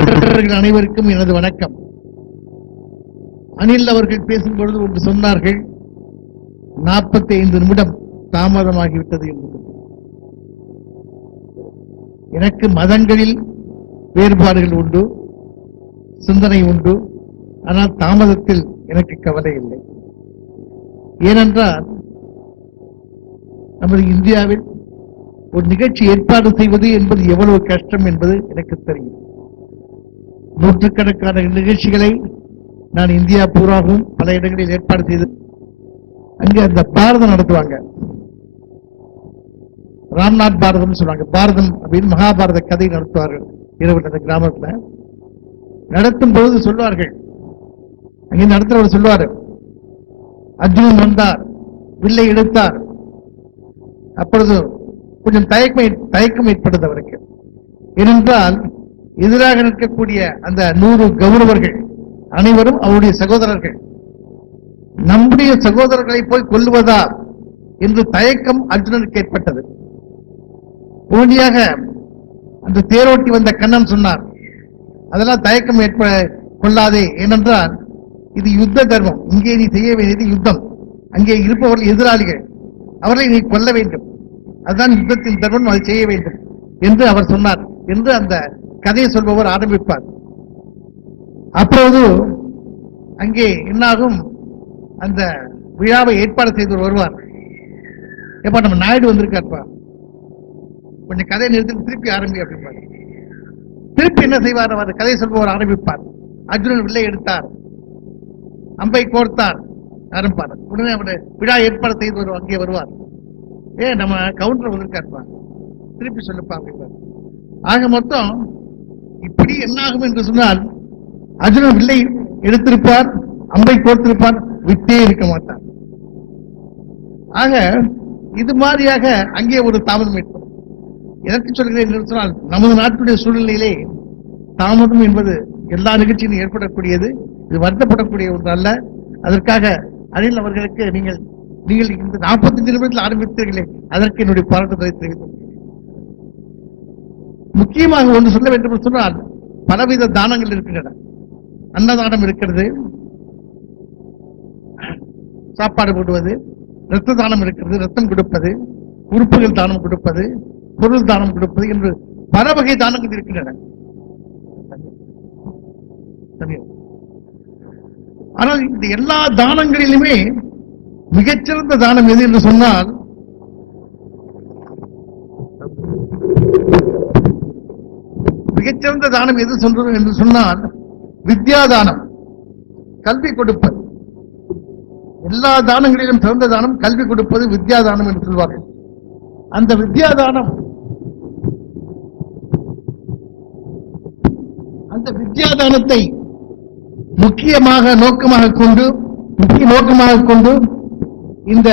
அனைவருக்கும் எனது வணக்கம். அனில் அவர்கள் பேசும்பொழுது ஒன்று சொன்னார்கள், 45 நிமிடம் தாமதமாகிவிட்டது என்று. எனக்கு மதங்களில் வேறுபாடுகள் உண்டு, சிந்தனை உண்டு, ஆனால் தாமதத்தில் எனக்கு கவலை இல்லை. ஏனென்றால் நமது இந்தியாவில் ஒரு நிகழ்ச்சி ஏற்பாடு செய்வது என்பது எவ்வளவு கஷ்டம் என்பது எனக்கு தெரியும். நூற்றுக்கணக்கான நிகழ்ச்சிகளை நான் இந்தியா பூராவும் பல இடங்களில் ஏற்பாடு செய்து அங்கே அந்த பாரதம் நடத்துவாங்க. ராம்நாத் பாரதம் சொல்லுவாங்க. பாரதம் அப்படின்னு மகாபாரத கதை நடத்துவார்கள். இரவு அந்த கிராமத்தில் நடத்தும் பொழுது சொல்வார்கள், அங்கே நடத்துறவர் சொல்லுவார், அர்ஜுனன் வந்தார், வில்லை எடுத்தார். அப்பொழுது கொஞ்சம் தயக்கம் ஏற்பட்டது அவருக்கு. ஏனென்றால் எதிராக நிற்கக்கூடிய அந்த 100 கௌரவர்கள் அனைவரும் அவருடைய சகோதரர்கள். நம்முடைய சகோதரர்களை போய் கொல்லுவதா என்று தயக்கம் அர்ஜுனனுக்கு ஏற்பட்டது. உடனடியாக அந்த தேரோட்டி வந்த கண்ணன் சொன்னார், அதெல்லாம் தயக்கம் கொள்ளாதே, ஏனென்றால் இது யுத்த தர்மம், இங்கே நீ செய்ய வேண்டியது யுத்தம், அங்கே இருப்பவர்கள் எதிராளிகள், அவர்களை நீ கொல்ல வேண்டும், அதுதான் யுத்தத்தின் தர்மம், அதை செய்ய வேண்டும் என்று அவர் சொன்னார் என்று அந்த கதையை சொல்பவர் ஆரம்பிப்பார். அப்போது அங்கே என்னாகும், அந்த விழாவை ஏற்பாடு செய்தவர் வருவார். எப்ப நம்ம நாயுடு வந்திருக்காருப்பா, கொஞ்சம் கதையை நிறுத்தி திருப்பி ஆரம்பி அப்படிப்பார். திருப்பி என்ன செய்வார், அவர் கதை சொல்பவர் ஆரம்பிப்பார். அர்ஜுனன் வில்லை எடுத்தார், அம்பை கோர்த்தார் ஆரம்பிப்பார். உடனே அவர் விழா ஏற்பாடு செய்து அங்கே வருவார். நம்ம கவுண்டர் வந்திருக்காருப்பா, திருப்பி சொல்லுப்பா அப்படிப்பார். ஆக மொத்தம் இப்படி என்ன ஆகும் என்று சொன்னால், அர்ஜுனன் வில்லை எடுத்திருப்பார், அம்பை கோர்த்திருப்பார், விட்டே இருக்க மாட்டார். ஆக இது மாதிரியாக அங்கே ஒரு தாமதம் ஏற்படும். எனக்கு சொல்கிறேன் என்று சொன்னால், நமது நாட்டுடைய சூழ்நிலையிலே தாமதம் என்பது எல்லா நிகழ்ச்சியிலும் ஏற்படக்கூடியது. இது வருத்தப்படக்கூடிய ஒன்று அல்ல. அதற்காக அனில் அவர்களுக்கு நீங்கள் இந்த 45 நிமிடத்தில் ஆரம்பித்தீர்களே, அதற்கு என்னுடைய பாராட்டுதலை தெரிவித்தேன். முக்கியமாக ஒன்று சொல்ல வேண்டும் என்று சொன்னால், பலவித தானங்கள் இருக்கின்றன. அன்னதானம் இருக்கிறது, சாப்பாடு போடுவது, இரத்த தானம் இருக்கிறது, ரத்தம் கொடுப்பது, உறுப்புகள் தானம் கொடுப்பது, பொருள் தானம் கொடுப்பது என்று பல வகை தானங்கள் இருக்கின்றன. ஆனால் இந்த எல்லா தானங்களிலுமே மிகச்சிறந்த தானம் எது என்று சொன்னால், மிகச்சிறந்த தானம் எது சொல்றது என்று சொன்னால், வித்யாதானம், கல்வி கொடுப்பது. எல்லா தானங்களிலும் சிறந்த தானம் கல்வி கொடுப்பது, வித்யாதானம் என்று சொல்வார்கள். அந்த வித்யாதானம், அந்த வித்யாதானத்தை முக்கியமாக நோக்கமாக கொண்டு இந்த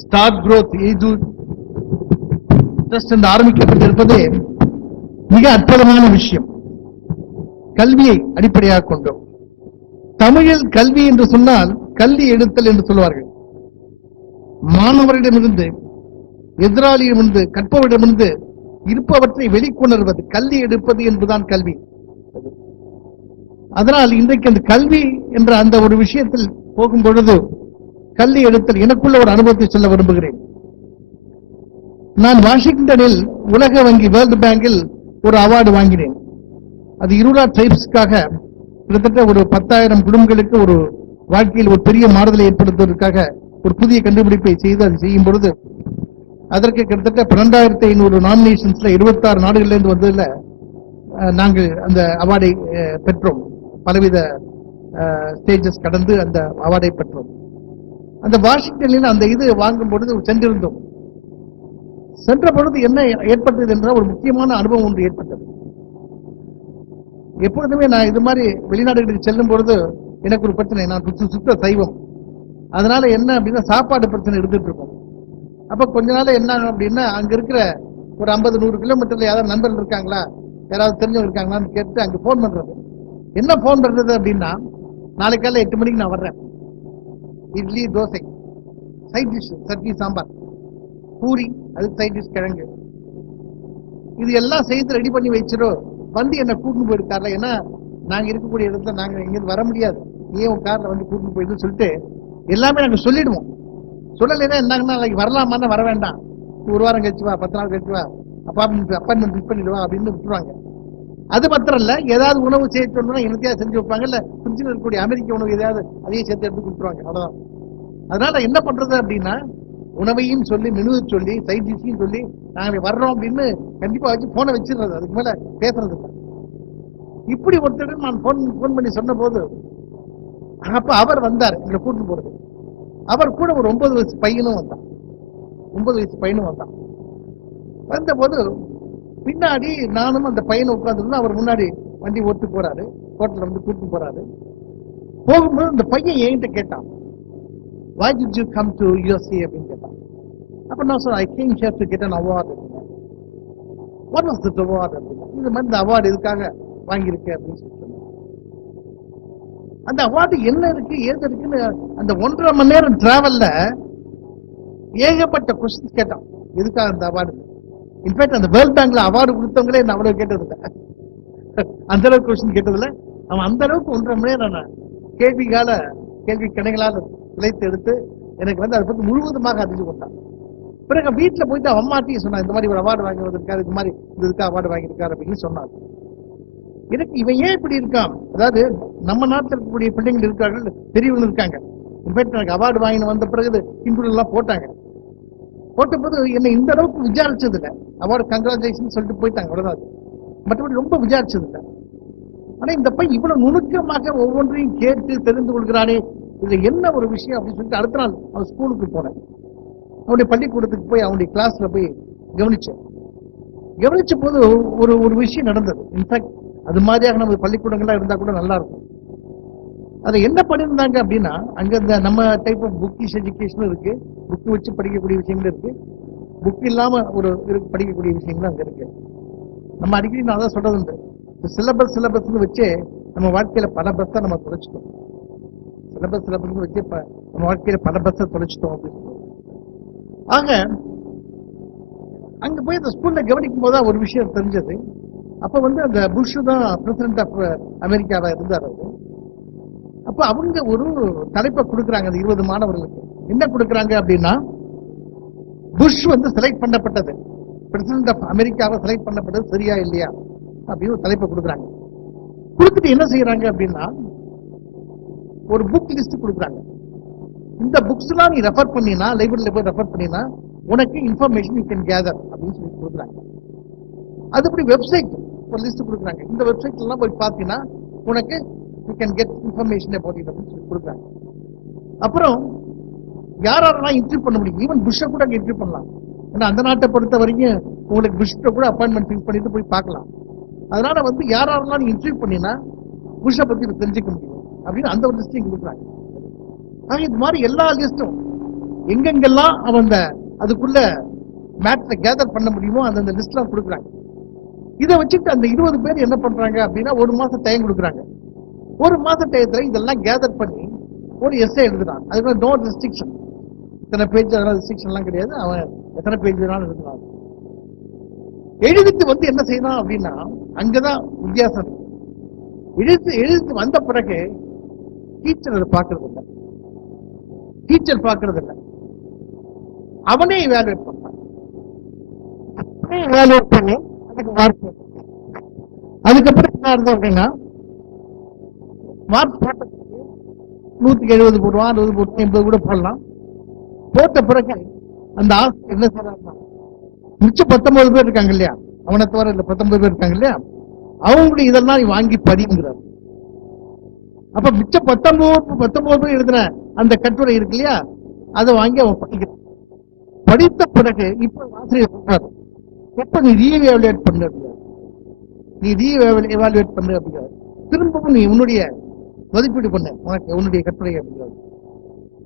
ஸ்டார் குரோத் ட்ரஸ்ட் என்று ஆரம்பிக்கப்பட்டிருப்பது மிக அற்புதமான விஷயம். கல்வியை அடிப்படையாக கொண்டோம். தமிழில் கல்வி என்று சொன்னால் கல்வி எடுத்தல் என்று சொல்வார்கள். மாணவரிடமிருந்து, எதிராளியிடமிருந்து, கற்பவரிடமிருந்து இருப்பவற்றை வெளிக்கொணர்வது, கல்வி எடுப்பது என்பதுதான் கல்வி. அதனால் இன்றைக்கு அந்த கல்வி என்ற அந்த ஒரு விஷயத்தில் போகும் பொழுது, கல்வி எடுத்தல், எனக்குள்ள ஒரு அனுபவத்தை சொல்ல விரும்புகிறேன். நான் வாஷிங்டனில் உலக வங்கி வேர்ல்டு பேங்கில் ஒரு அவார்டு வாங்கினேன். அது இருளா ட்ரைப்ஸ்க்காக கிட்டத்தட்ட ஒரு 10,000 குடும்பங்களுக்கு ஒரு வாழ்க்கையில் ஒரு பெரிய மாறுதலை ஏற்படுத்துவதற்காக ஒரு புதிய கண்டுபிடிப்பை செய்து அது செய்யும் பொழுது, அதற்கு கிட்டத்தட்ட 12,500 நாமினேஷன்ஸ்ல 26 நாடுகளிலிருந்து வந்ததுல நாங்கள் அந்த அவார்டை பெற்றோம். பலவித ஸ்டேஜஸ் கடந்து அந்த அவார்டை பெற்றோம். அந்த வாஷிங்டனில் அந்த இது வாங்கும் பொழுது சென்றிருந்தோம். சென்ற பொழுது என்ன ஏற்பட்டது என்றால், ஒரு முக்கியமான அனுபவம் ஒன்று ஏற்பட்டது. எப்பொழுதுமே நான் இது மாதிரி வெளிநாடுகளுக்கு செல்லும் பொழுது எனக்கு ஒரு பிரச்சனை, நான் சுத்த சைவம். அதனால என்ன அப்படின்னா, சாப்பாடு பிரச்சனை இருந்துட்டு இருக்கும். அப்ப கொஞ்ச நாள் என்ன அப்படின்னா, அங்க இருக்கிற ஒரு 50-100 கிலோமீட்டர்ல யாராவது நண்பர்கள் இருக்காங்களா, யாராவது தெரிஞ்சவங்க இருக்காங்களான்னு கேட்டு அங்க போன் பண்றது. என்ன போன் பண்றது அப்படின்னா, நாளைக்கு காலையில் 8 மணிக்கு நான் வர்றேன், இட்லி தோசை, சைட் டிஷ் சட்னி சாம்பார், பூரி, அது சைட் டிஷ் கிழங்கு, இது எல்லாம் செய்து ரெடி பண்ணி வச்சிரும், வந்து என்ன கூட்டிட்டு போயிருக்காருல, ஏன்னா நாங்க இருக்கக்கூடிய இடத்துல நாங்க எங்கேருந்து வர முடியாது, ஏன் உன் கார்ல வந்து கூட்டிட்டு போயிடுன்னு சொல்லிட்டு எல்லாமே நாங்க சொல்லிடுவோம். சொல்லலைன்னா என்னங்கன்னா நாளைக்கு வரலாமான்னா வர வேண்டாம், ஒரு வாரம் கழிச்சு வா, 10 நாள் கழிச்சு வா, அப்பாயின்மெண்ட் ஃபிக்ஸ் பண்ணிடுவா அப்படின்னு விட்டுருவாங்க. அது மாத்திரம் இல்ல, ஏதாவது உணவு செய்ய சொல்லணும்னா என்னத்தையா செஞ்சு வைப்பாங்க, இல்ல ஃப்ரிட்ஜில் இருக்கக்கூடிய அமெரிக்க உணவு எதையாவது அதையும் சேர்த்து எடுத்து கொடுத்துருவாங்க, அவ்வளவுதான். அதனால என்ன பண்றது அப்படின்னா, உணவையும் சொல்லி மெனுவை சொல்லி சைட் டிஷ்ஷையும் சொல்லி நாங்க வர்றோம் அப்படின்னு கண்டிப்பா வச்சு போனை வச்சிடுறது, அதுக்கு மேல பேசுறது இல்லை. இப்படி ஒருத்தர் நான் போன் பண்ணி சொன்ன போது, அப்ப அவர் வந்தார் எங்களை கூட்டிட்டு போறது. அவர் கூட ஒரு 9 வயசு பையனும் வந்தான், 9 வயசு பையனும் வந்தான். வந்த போது பின்னாடி நானும் அந்த பையனை உட்கார்ந்து, அவர் முன்னாடி வண்டி ஓட்டு போறாரு, ஹோட்டல்ல வந்து கூட்டிட்டு போறாரு. போகும்போது அந்த பையன் என்கிட்ட கேட்டான், why did you come to USA அப்படின்னு கேட்டான். அப்ப நான் சொன்னேன், I came here to get an award. What was that award அப்படின்னா, இந்த மாதிரி இந்த அவார்டு எதுக்காக வாங்கியிருக்கேன் அப்படின்னு சொல்லி சொன்னேன். அந்த அவார்டு என்ன இருக்கு ஏது இருக்குன்னு அந்த 1.5 மணி நேரம் டிராவல்ல ஏகப்பட்ட கொஸ்டின்ஸ் கேட்டான், எதுக்காக அந்த அவார்டு. இன்ஃபேக்ட் அந்த வேர்ல்ட் பேங்க்ல அவார்டு கொடுத்தவங்களே என்ன அவ்வளவு கேட்டது இல்லை, அந்த அளவுக்கு கொஸ்டின் கேட்டதில்ல. அவன் அந்த அளவுக்கு 1.5 மணி நேரம் கேள்வி கணைகளால் விளைத்து எடுத்து எனக்கு வந்து அதை பத்தி முழுவதுமாக அறிஞ்சு கொண்டான். பிறகு வீட்டுல போயிட்டு அவன் அம்மாட்டையும் சொன்னான், இந்த மாதிரி ஒரு அவார்டு வாங்கி வந்திருக்காரு, இது மாதிரி இதுக்கு அவார்டு வாங்கியிருக்காரு அப்படின்னு சொன்னாங்க. எனக்கு இவன் ஏன் இப்படி இருக்கான், அதாவது நம்ம நாட்டில் இருக்கக்கூடிய பிள்ளைங்கள் இருக்கார்கள், பெரியவங்க இருக்காங்க. இன்ஃபேக்ட் எனக்கு அவார்டு வாங்கி வந்த பிறகு இன்புல் எல்லாம் போட்டாங்க. போட்ட போது என்ன இந்த அளவுக்கு விசாரிச்சது இல்லை, அவார்டு கங்க்ராச்சுலேஷன் சொல்லிட்டு போயிட்டாங்க, அவ்வளவுதான். மற்றபடி ரொம்ப விசாரிச்சது இல்லை. ஆனா இந்த பையன் இவ்வளவு நுணுக்கமாக ஒவ்வொன்றையும் கேட்டு தெரிந்து கொள்கிறானே, இதுல என்ன ஒரு விஷயம் அப்படின்னு சொல்லிட்டு அடுத்த நாள் அவன் ஸ்கூலுக்கு போனேன். அவனுடைய பள்ளிக்கூடத்துக்கு போய் அவனுடைய கிளாஸ்ல போய் கவனிச்ச போது ஒரு விஷயம் நடந்தது. இன்ஃபேக்ட் அது மாதிரியாக நம்ம பள்ளிக்கூடங்கள்லாம் இருந்தா கூட நல்லா இருக்கும். அதை என்ன பண்ணியிருந்தாங்க அப்படின்னா, அங்க இந்த நம்ம டைப் ஆஃப் புக்கிஷ் எஜுகேஷனும் இருக்கு, புக்கு வச்சு படிக்கக்கூடிய விஷயங்கள் இருக்கு, புக் இல்லாம படிக்கக்கூடிய விஷயங்களும் அங்க இருக்கு. நம்ம அடிக்கடி நான் தான் சொல்றது உண்டு, சிலபஸ்ன்னு வச்சு நம்ம வாழ்க்கையில பல பஸ்ஸை நம்ம தொலைச்சிட்டோம். சிலபஸ் வச்சு நம்ம வாழ்க்கையில பல பஸ்ஸை தொலைச்சிட்டோம் அப்படின்னு சொல்லுவோம். ஆக அங்க போய் அந்த ஸ்கூல்ல கவனிக்கும் போதுதான் ஒரு விஷயம் தெரிஞ்சது. அப்ப வந்து அந்த புஷ் தான் பிரசிடென்ட் ஆஃப் அமெரிக்காவா இருந்தார் அவரு. அப்ப அவங்க ஒரு தலைப்பை கொடுக்குறாங்க அந்த 20 மாணவர்களுக்கு. என்ன கொடுக்குறாங்க அப்படின்னா, புஷ் வந்து செலக்ட் பண்ணப்பட்டது, பிரசிடென்ட் ஆஃப் அமெரிக்காவை செலக்ட் பண்ணப்பட்டது சரியா இல்லையா அப்படின்னு ஒரு தலைப்பை கொடுக்குறாங்க. கொடுத்துட்டு என்ன செய்யறாங்க அப்படின்னா, ஒரு புக் லிஸ்ட் கொடுக்குறாங்க. இந்த புக்ஸ் எல்லாம் நீ ரெஃபர் பண்ணினா, லைப்ரரியில போய் ரெஃபர் பண்ணினா உனக்கு இன்ஃபர்மேஷன் யூ கேன் கேதர் அப்படின்னு சொல்லி கொடுக்குறாங்க. அதுபடி வெப்சைட் ஒரு லிஸ்ட் கொடுக்குறாங்க. இந்த வெப்சைட் எல்லாம் போய் பார்த்தீங்கன்னா உனக்கு you can get information about it அப்படின்னு சொல்லி கொடுக்குறாங்க. அப்புறம் யாரெல்லாம் இன்டர்வியூ பண்ண முடியும், ஈவன் புஷ்ஷை கூட அங்கே இன்டர்வியூ பண்ணலாம். ஏன்னா அந்த நாட்டை பொறுத்த வரைக்கும் உங்களுக்கு புஷ்ஷை கூட அப்பாயின்மெண்ட் ஃபிக்ஸ் பண்ணிட்டு போய் பார்க்கலாம். அதனால வந்து யாரெல்லாம் நீ இன்டர்வியூ பண்ணினா புஷ்ஷை பத்தி தெரிஞ்சுக்க முடியும் அப்படின்னு அந்த ஒரு லிஸ்டையும் கொடுக்குறாங்க. இது மாதிரி எல்லா லிஸ்டும் எங்கெங்கெல்லாம் அவன் அதுக்குள்ள மேட்ரை கேதர் பண்ண முடியுமோ அந்த லிஸ்ட்லாம் கொடுக்குறாங்க. இதை வச்சுட்டு அந்த 20 பேர் என்ன பண்றாங்க அப்படின்னா, 1 மாசம் டைம் கொடுக்குறாங்க. 1 மாச டயத்துல இதெல்லாம் கேதர் பண்ணி ஒரு எஸ்ஸே எழுதுறான். அதுக்கு நோ ரெஸ்ட்ரிக்ஷன், இத்தனை பேஜ், அதெல்லாம் ரெஸ்ட்ரிக்ஷன் எல்லாம் கிடையாது, அவன் எத்தனை பேஜ் வேணாலும் எழுதுறான். எழுதிட்டு வந்து என்ன செய்யலாம் அப்படின்னா, அங்கதான் வித்தியாசம். எழுதிட்டு வந்த பிறகு டீச்சர் அதை பார்க்கறது இல்லை, டீச்சர் பார்க்கறது இல்லை, அவனே இவாலுவேட் பண்ணான். இவாலுவேட் பண்ணி அதுக்கு மார்க், அதுக்கப்புறம் என்ன இருந்தோம் அப்படின்னா, மார்க் போட்டதுக்கு 170 போடுவான், 60 போடுவான், 80 கூட போடலாம். போட்ட பிறகு அந்த ஆசிரியர் என்ன செய்யறாங்க, மிச்சம் 19 பேர் இருக்காங்க இல்லையா, அவனை தவிர இல்ல 19 பேர் இருக்காங்க இல்லையா, அவங்களுடைய இதெல்லாம் நீ வாங்கி படிங்கிறார். அப்ப மிச்சம் 19 பேர் எழுதுன அந்த கட்டுரை இருக்கு இல்லையா, அதை வாங்கி அவன் படிக்கிறான். படித்த பிறகு இப்ப ஆசிரியர் சொல்றாரு, எப்ப நீ ரீஎவாலுவேட் பண்ணு அப்படின்னா, நீ ரீஎவாலுவேட் பண்ணு அப்படிங்கிறார். திரும்பவும் நீ உன்னுடைய மதிப்பீடு பண்ண உனக்கு உன்னுடைய கட்டுரை அப்படிங்கிறார்.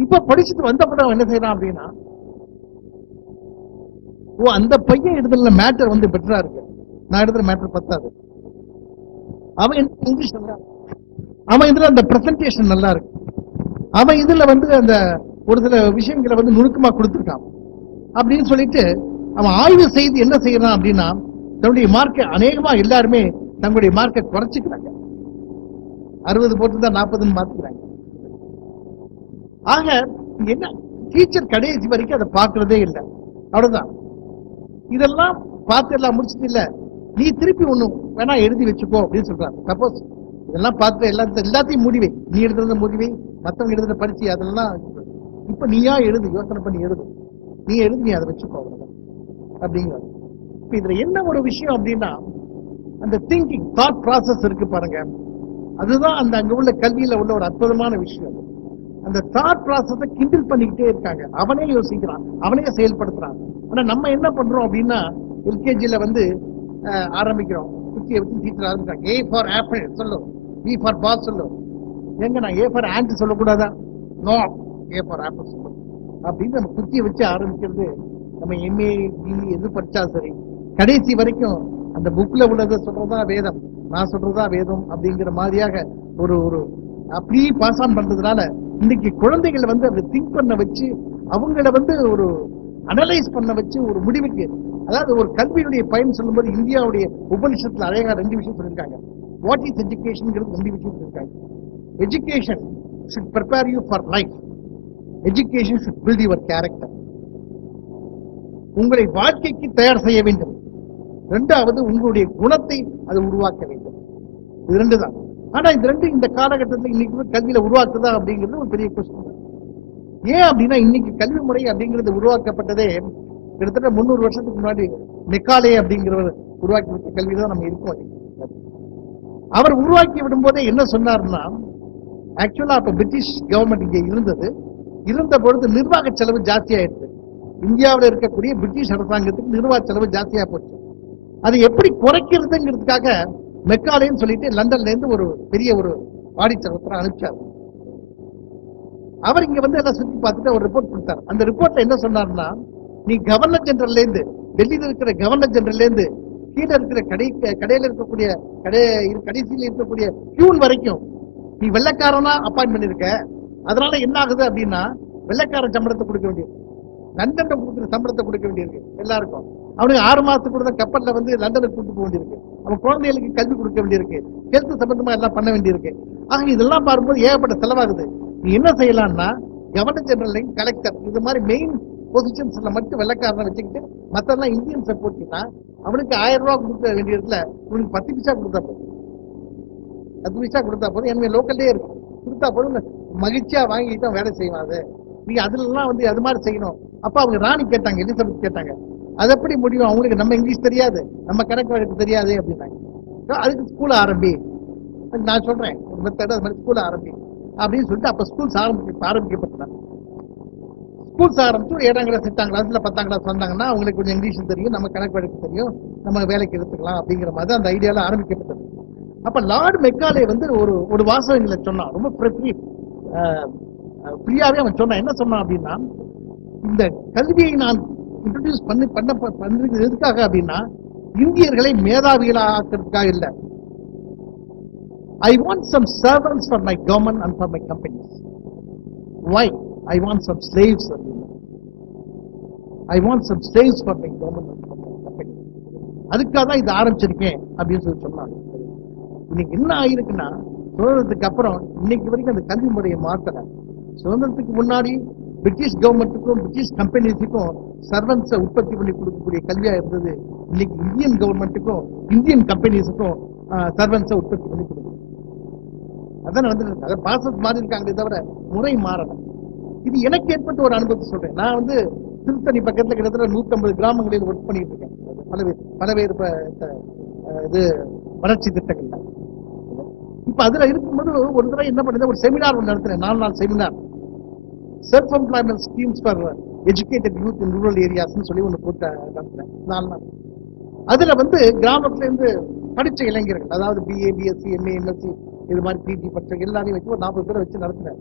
இப்ப படிச்சுட்டு வந்த படம் என்ன செய்யறான் அப்படின்னா, அந்த பையன் எழுதுல மேட்டர் வந்து பெட்டரா இருக்கு, நான் எழுதுற மேட்டர் பத்தாது. அவன் இங்கிலீஷ் நல்லா, அவன் இதுல அந்த பிரசன்டேஷன் நல்லா இருக்கு, அவன் இதுல வந்து அந்த ஒரு சில விஷயங்களை வந்து நுணுக்கமா கொடுத்துருக்கான் அப்படின்னு சொல்லிட்டு அவன் ஆய்வு செய்து என்ன செய்யறான் அப்படின்னா, தன்னுடைய மார்க்கை அநேகமா எல்லாருமே தங்களுடைய மார்க்கை குறைச்சிக்கிறாங்க. 60 போட்டு 40 மாத்துக்கிறாங்க. ஆக என்ன, டீச்சர் கடைசி வரைக்கும் அதை பார்க்கறதே இல்லை. அவ்வளவுதான். இதெல்லாம் பார்த்து எல்லாம் முடிச்சுட்டு இல்ல, நீ திருப்பி ஒண்ணு வேணா எழுதி வச்சுக்கோ அப்படின்னு சொல்றாங்க. சப்போஸ் இதெல்லாம் பார்த்து எல்லாத்தையும் முடிவை, நீ எழுதுறத முடிவை, மற்றவங்க எழுதுற படிச்சு அதெல்லாம் இப்ப நீயா எழுது, யோசனை பண்ணி எழுது, நீ எழுதி நீ அதை வச்சுக்கோ அப்படிங்கிறது. இப்ப இதுல என்ன ஒரு விஷயம் அப்படின்னா, அந்த திங்கிங் தாட் ப்ராசஸ் இருக்கு பாருங்க, அதுதான் அந்த அங்க உள்ள கல்வியில உள்ள ஒரு அற்புதமான விஷயம். அந்த தாட் ப்ராசஸை கிண்டில் பண்ணிக்கிட்டே இருக்காங்க. அவனே யோசிக்கிறான், அவனே செயல்படுத்துறான். ஆனா நம்ம என்ன பண்றோம் அப்படின்னா, எல்கேஜில வந்து ஆரம்பிக்கிறோம், குச்சியை வச்சு டீச்சர் ஆரம்பிக்கிறாங்க. ஏ ஃபார் ஆப்பிள் சொல்லும், பி ஃபார் பால் சொல்லும். எங்க நான் ஏ ஃபார் ஆண்ட் சொல்லக்கூடாதா? நோ, ஏ ஃபார் ஆப்பிள் சொல்லும் அப்படின்னு நம்ம குச்சியை வச்சு ஆரம்பிக்கிறது. நம்ம எம்ஏ பிஇ எது படிச்சா சரி, கடைசி வரைக்கும் அந்த புக்ல உள்ளதை சொல்றதா வேதம், நான் சொல்றதா வேதம் அப்படிங்கிற மாதிரியாக ஒரு ஒரு அப்படியே பாஸ் ஆன் பண்றதுனால இன்னைக்கு குழந்தைகளை வந்து அதை திங்க் பண்ண வச்சு, அவங்கள வந்து ஒரு அனலைஸ் பண்ண வச்சு ஒரு முடிவுக்கு, அதாவது ஒரு கல்வியுடைய பயன் சொல்லும்போது இந்தியாவுடைய உபநிஷத்துல அழகா 2 விஷயம் சொல்லியிருக்காங்க. வாட் இஸ் எஜுகேஷன் 2 விஷயம் சொல்லியிருக்காங்க. Education should prepare you for life. Education should build your character. உங்களை வாழ்க்கைக்கு தயார் செய்ய வேண்டும். 2வது உங்களுடைய குணத்தை அதை உருவாக்க வேண்டும். இது 2 தான். ஆனா இது 2 இந்த காலகட்டத்தில் இன்னைக்கு கல்வியில உருவாக்குதா அப்படிங்கிறது ஒரு பெரிய கொஸ்டின். ஏன் அப்படின்னா, இன்னைக்கு கல்வி முறை அப்படிங்கிறது உருவாக்கப்பட்டதே கிட்டத்தட்ட 300 வருஷத்துக்கு முன்னாடி மெக்காலே அப்படிங்கிறவர் உருவாக்கி விட்ட கல்வி தான் நம்ம இருக்கோம். அவர் உருவாக்கி விடும் போதே என்ன சொன்னார்னா, ஆக்சுவலா அப்ப பிரிட்டிஷ் கவர்மெண்ட் இங்க இருந்த பொழுது நிர்வாக செலவு ஜாஸ்தியாயிடுச்சு. இந்தியாவில் இருக்கக்கூடிய பிரிட்டிஷ் அரசாங்கத்துக்கு நிர்வாக செலவு ஜாஸ்தியா போச்சு. அதை எப்படி குறைக்கிறதுங்கிறதுக்காக மெக்காலேன்னு சொல்லிட்டு லண்டன்ல இருந்து ஒரு பெரிய ஒரு ஆடிட்டர் ஒருத்தர் அனுப்பிச்சார். அவர் இங்க வந்து எல்லாம் சுற்றி பார்த்துட்டு ஒரு ரிப்போர்ட் கொடுத்தார். அந்த ரிப்போர்ட்ல என்ன சொன்னார்னா, நீ கவர்னர் ஜெனரல்ல இருந்து, டெல்லியில இருக்கிற கவர்னர் ஜெனரல்ல இருந்து கீழே இருக்கிற கடையில இருக்கக்கூடிய கடைசியில் இருக்கக்கூடிய பியூன் வரைக்கும் நீ வெள்ளைக்காரனா அப்பாயிண்ட் பண்ணிருக்க. அதனால என்ன ஆகுது அப்படின்னா, வெள்ளைக்காரன் சம்பளத்தை கொடுக்க வேண்டியது, லண்டன்ல கொடுக்குற சம்பளத்தை கொடுக்க வேண்டியிருக்கு எல்லாருக்கும். அவனுக்கு 6 மாசத்துக்கு கூட கப்பல்ல வந்து லண்டனுக்கு கூட்டு போக வேண்டியிருக்கு. அவன் குழந்தைகளுக்கு கல்வி கொடுக்க வேண்டியிருக்கு, ஹெல்த் சம்பந்தமா எல்லாம் பண்ண வேண்டியிருக்கு. ஆக இதெல்லாம் பார்க்கும்போது ஏகப்பட்ட செலவாகுது. நீ என்ன செய்யலாம்னா, கவர்னர் ஜெனரல், கலெக்டர், இது மாதிரி மெயின் பொசிஷன்ஸ்ல மட்டும் வெள்ளைக்காரனை வச்சுக்கிட்டு மத்தெல்லாம் இந்தியன்ஸை போட்டீங்கன்னா, அவனுக்கு 1000 ரூபாய் கொடுக்க வேண்டியதுல உனக்கு 10 பைசா கொடுத்தா போதும், 10 பைசா கொடுத்தா போதும். எனக்கு லோக்கல்லே இருக்கு, கொடுத்தா போதும், மகிழ்ச்சியா வாங்கிட்டு வேலை செய்வான். அது நீங்க அதுலாம் வந்து அது மாதிரி செய்யணும். அப்ப அவங்க ராணி கேட்டாங்க, எலிசபெத் கேட்டாங்க, அது எப்படி முடியும், அவங்களுக்கு நம்ம இங்கிலீஷ் தெரியாது, நம்ம கணக்கு வழக்கு தெரியாது அப்படின்னாங்க. அதுக்கு ஸ்கூல் ஆரம்பி, நான் சொல்றேன் ஒரு மெத்தட், அது மாதிரி ஸ்கூல் ஆரம்பி அப்படின்னு சொல்லிட்டு அப்ப ஸ்கூல்ஸ் ஆரம்பிக்கப்பட்டன. ஸ்கூல்ஸ் ஆரம்பிச்சு ஒரு 7ஆம் கிளாஸ் 8ஆம் கிளாஸ்ல 10ஆம் கிளாஸ் வந்தாங்கன்னா அவங்களுக்கு கொஞ்சம் இங்கிலீஷ் தெரியும், நம்ம கணக்கு வழக்கு தெரியும், நம்ம வேலைக்கு எடுத்துக்கலாம் அப்படிங்கிற மாதிரி அந்த ஐடியால ஆரம்பிக்கப்பட்டது. அப்ப லார்ட் மெக்காலே வந்து ஒரு வாசகங்களை சொன்னான், ரொம்ப ஃப்ரீயாவே அவன் சொன்னான். என்ன சொன்னான் அப்படின்னா, இந்த கல்வியை நான் இன்ட்ரோடியூஸ் பண்ண எதுக்காக அப்படின்னா, இந்தியர்களை மேதாவிகளா ஆக்கிறதுக்காக இல்ல. I want some servants for my government and for my companies. Why? I want some slaves. I want some slaves for my government and for my companies. அதுக்காக தான் இது ஆரம்பிச்சிருக்கேன் அப்படின்னு சொல்லி சொன்னாங்க. இன்னைக்கு என்ன ஆயிருக்குன்னா, சுதந்திரத்துக்கு அப்புறம் இன்னைக்கு வரைக்கும் அந்த கல்வி முறையை மாத்தல. சுதந்திரத்துக்கு முன்னாடி பிரிட்டிஷ் கவர்மெண்ட்டுக்கும் பிரிட்டிஷ் கம்பெனிஸுக்கும் சர்வன்ஸை உற்பத்தி பண்ணி கொடுக்கக்கூடிய கல்வியா இருந்தது. இன்னைக்கு இந்தியன் கவர்மெண்ட்டுக்கும் இந்தியன் கம்பெனிஸுக்கும் சர்வன்ஸை உற்பத்தி பண்ணி கொடுக்கும். அதான் நடந்துருக்கு. அதை பாசஸ் மாறி இருக்காங்களே தவிர முறை மாறல. இது எனக்கு ஏற்பட்ட ஒரு அனுபவத்தை சொல்றேன். நான் வந்து திருத்தணி பக்கத்துல கிட்டத்தட்ட 150 கிராமங்களில் ஒர்க் பண்ணிட்டு இருக்கேன். பலவேறு இது வளர்ச்சி திட்டங்கள்ல. இப்ப அதுல இருக்கும்போது ஒரு தடவை என்ன பண்ணுது, ஒரு செமினார் ஒன்று நடத்துறேன், 4 நாள் seminar, self employment schemes for educated youth in rural ஏரியாஸ்ன்னு சொல்லி ஒன்று போட்டு நடத்துறேன் 4 நாள். அதுல வந்து கிராமத்துல இருந்து படிச்ச இளைஞர்கள், அதாவது பிஏ, பிஎஸ்சி, எம்ஏ, எம்எஸ்சி, இது மாதிரி பிஜி படிச்ச எல்லாரையும் வச்சு ஒரு 40 பேரை வச்சு நடத்தினேன்.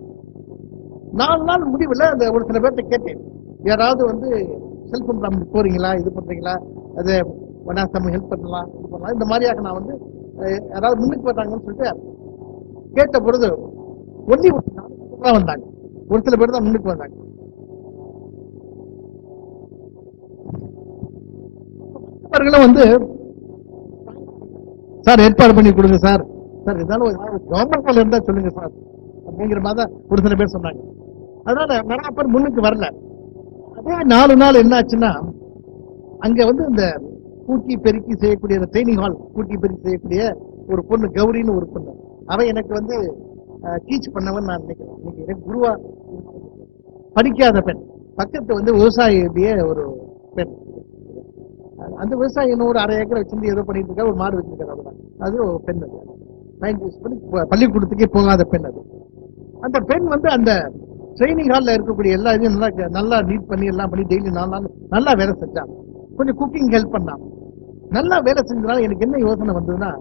4 நாள் முடிவில் அந்த ஒரு சில பேர்கிட்ட கேட்டேன், யாராவது வந்து செல்ஃப் எம்ப்ளாய்மெண்ட் போறீங்களா, இது பண்றீங்களா, அது நம்ம ஹெல்ப் பண்ணலாம், இது பண்ணலாம், இந்த மாதிரியாக நான் வந்து யாராவது முன்னுக்கு வர்றாங்கன்னு சொல்லிட்டு கேட்ட பொழுது ஒன்லி தான் வந்தாங்க. ஒரு சில பேர் தான் முன்னுக்கு வந்தாங்க. அவர்களும் வந்து சார் ஏற்பாடு பண்ணி கொடுங்க சார், சார் இருந்தாலும் கவர்மெண்ட் இருந்தா சொல்லுங்க சார் அப்படிங்கிற மாதிரி ஒரு சில பேர் சொன்னாங்க. அதனால நிறைய பேர் முன்னுக்கு வரல. அதே 4 நாள் என்ன ஆச்சுன்னா, அங்க வந்து இந்த கூட்டி பெருக்கி செய்யக்கூடிய ட்ரைனிங் ஹால், கூட்டி பெருக்கி செய்யக்கூடிய ஒரு பொண்ணு கௌரின்னு ஒரு பொண்ணு, அவ எனக்கு வந்து டீச் பண்ணவன் நான் நினைக்கிறேன். எனக்கு குருவா படிக்காத பெண், பக்கத்து வந்து விவசாயியுடைய ஒரு பெண். அந்த விவசாயி இன்னும் ஒரு 1/2 ஏக்கரை வச்சிருந்து ஏதோ பண்ணிட்டு இருக்கா, ஒரு மாடு வச்சிருக்காரு. அது ஒரு பெண், அது 9 பள்ளிக்கூடத்துக்கே போகாத பெண். அது அந்த பெண் வந்து அந்த ட்ரைனிங் ஹால்ல இருக்கக்கூடிய எல்லா இதையும் நல்லா நீட் பண்ணி எல்லாம் பண்ணி டெய்லி 4 நாள் நல்லா வேலை செஞ்சாங்க. கொஞ்சம் குக்கிங் ஹெல்ப் பண்ணாங்க. நல்லா வேலை செஞ்சதுனால எனக்கு என்ன யோசனை வந்ததுன்னா,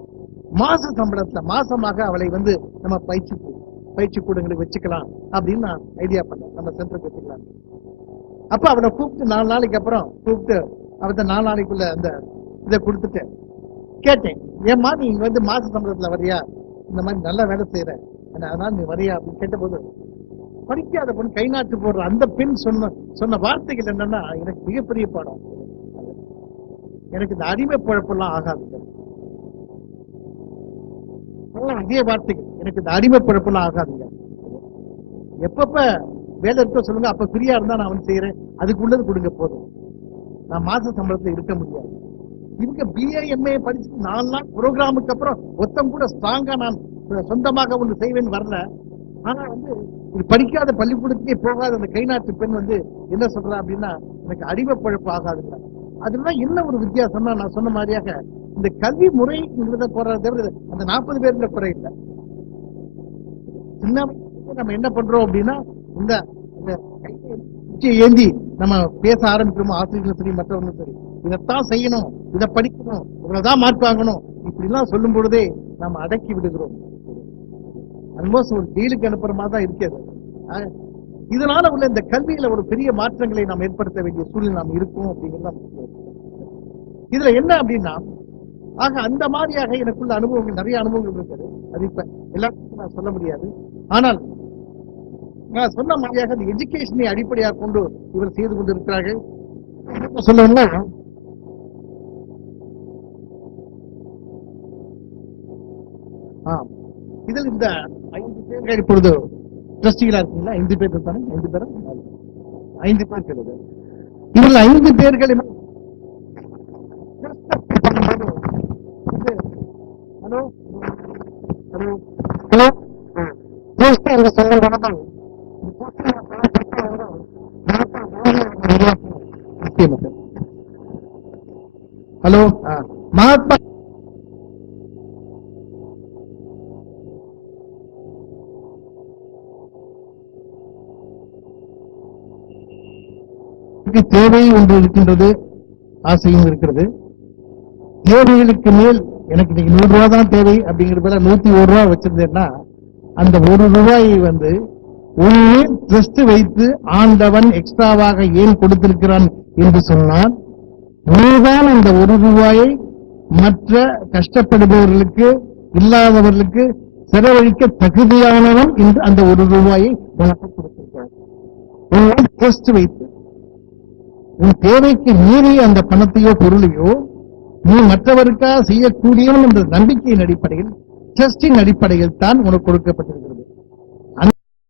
மாச சம்பளத்துல மாசமாக அவளை வந்து நம்ம பயிற்சி கூடங்களுக்கு வச்சுக்கலாம் அப்படின்னு நான் ஐடியா பண்ணேன். நம்ம சென்டருக்கு வச்சுக்கலாம். அப்ப அவனை கூப்பிட்டு 4 நாளைக்கு அப்புறம் கூப்பிட்டு அவத்த 4 நாளைக்குள்ள அந்த இதை கொடுத்துட்டு கேட்டேன், ஏம்மா நீ இங்க வந்து மாச சம்பளத்துல வரியா, இந்த மாதிரி நல்லா வேலை செய்யற, அதனால நீ வரியா அப்படின்னு கேட்ட போது, படிக்காத பொண்ணு கை நாட்டு போடுற அந்த பெண் சொன்ன வார்த்தைகள் என்னன்னா எனக்கு மிகப்பெரிய பாடம். எனக்கு இந்த அடிமை பழப்பெல்லாம் ஆகாதுங்க. இதே வார்த்தைகள், எனக்கு இந்த அடிமை பழப்பெல்லாம் ஆகாதுங்க. எப்பப்ப வேலை இருக்க சொல்லுங்க, அப்ப ஃப்ரீயா இருந்தா நான் வந்து செய்யறேன், அதுக்குள்ளது கொடுங்க போதும். நான் மாச சம்பளத்துல இருக்க முடியாது. இவங்க BA MA படிச்சு 4 நாள் ப்ரோக்ராமுக்கு அப்புறம் ஒத்தம் கூட ஸ்ட்ராங்கா நான் சொந்தமாக ஒன்று செய்வேன்னு வரல. ஆனா வந்து இது படிக்காத பள்ளிக்கூடத்துக்கே போகாத அந்த கை நாட்டு பெண் வந்து என்ன சொல்றா அப்படின்னா, எனக்கு அடிமை பழப்பு ஆகாதுங்க. அதுதான் என்ன ஒரு வித்தியாசம்னா, நான் சொன்ன மாதிரியாக இந்த கல்வி முறை போறது அந்த 40 பேர்ல குறை இல்லை. சின்ன நம்ம என்ன பண்றோம் அப்படின்னா, இந்த ஏந்தி நம்ம பேச ஆரம்பிக்கிறோமோ, ஆசிரியர்களும் சரி மற்றவங்களும் சரி, இதைத்தான் செய்யணும், இதை படிக்கணும், இவ்வளவுதான் மார்க் வாங்கணும், இப்படி எல்லாம் சொல்லும் பொழுதே நம்ம அடக்கி விடுகிறோம். ஆல்மோஸ்ட் ஒரு டீலுக்கு அனுப்புற மாதிரி தான் இருக்கிறது. இதனால உள்ள இந்த கல்வியில ஒரு பெரிய மாற்றங்களை நாம் ஏற்படுத்த வேண்டிய சூழ்நிலை நாம் இருக்கும் அப்படிங்கிறது. இதுல என்ன அப்படின்னா, ஆக அந்த மாதிரியாக எனக்குள்ள அனுபவங்கள், நிறைய அனுபவங்கள் இருக்குது. அது இப்ப எல்லாத்துக்கும் நான் சொல்ல முடியாது. ஆனால் நான் சொன்ன மாதிரியாக அந்த எஜுகேஷனை அடிப்படையாக கொண்டு இவர் செய்து கொண்டிருக்கிறார்கள். சொல்லணும்னா, இதில் இந்த 5 பேர்கள் இப்பொழுது ட்ரஸ்டிகளா இருக்கீங்களா? 5 பேர் இருக்காங்க. 5 பேரும் 5 பேர் இருக்குது. இதில் 5 பேர்கள் ஹலோ ஹலோ ஹலோ என்று சொல்லும்போது ஹலோ மகாத்மா தேவை ஒன்று இருக்கின்றது, ஆசையும் இருக்கிறது. தேவைகளுக்கு மேல் எனக்கு இன்னைக்கு 100 ரூபாய் தான் தேவை அப்படிங்கிற 101 ரூபாய் வச்சிருந்தேன்னா, அந்த 1 ரூபாயை வந்து ஒன்று ட்ரஸ்ட் வைத்து ஆண்டவன் எக்ஸ்ட்ராவாக ஏன் கொடுத்திருக்கிறான் என்று சொன்னால், நீதான் அந்த 1 ரூபாயை மற்ற கஷ்டப்படுபவர்களுக்கு, இல்லாதவர்களுக்கு செலவழிக்க தகுதியானவன் என்று அந்த 1 ரூபாயை உனக்கு கொடுத்திருக்கிறார். ட்ரஸ்ட் வைத்து உன் தேவைக்கு மீறி அந்த பணத்தையோ பொருளையோ நீ மற்றவருக்காக செய்யக்கூடியவன் என்ற நம்பிக்கையின் அடிப்படையில், ட்ரஸ்டின் அடிப்படையில் தான் உனக்கு கொடுக்கப்பட்டிருக்கிறது.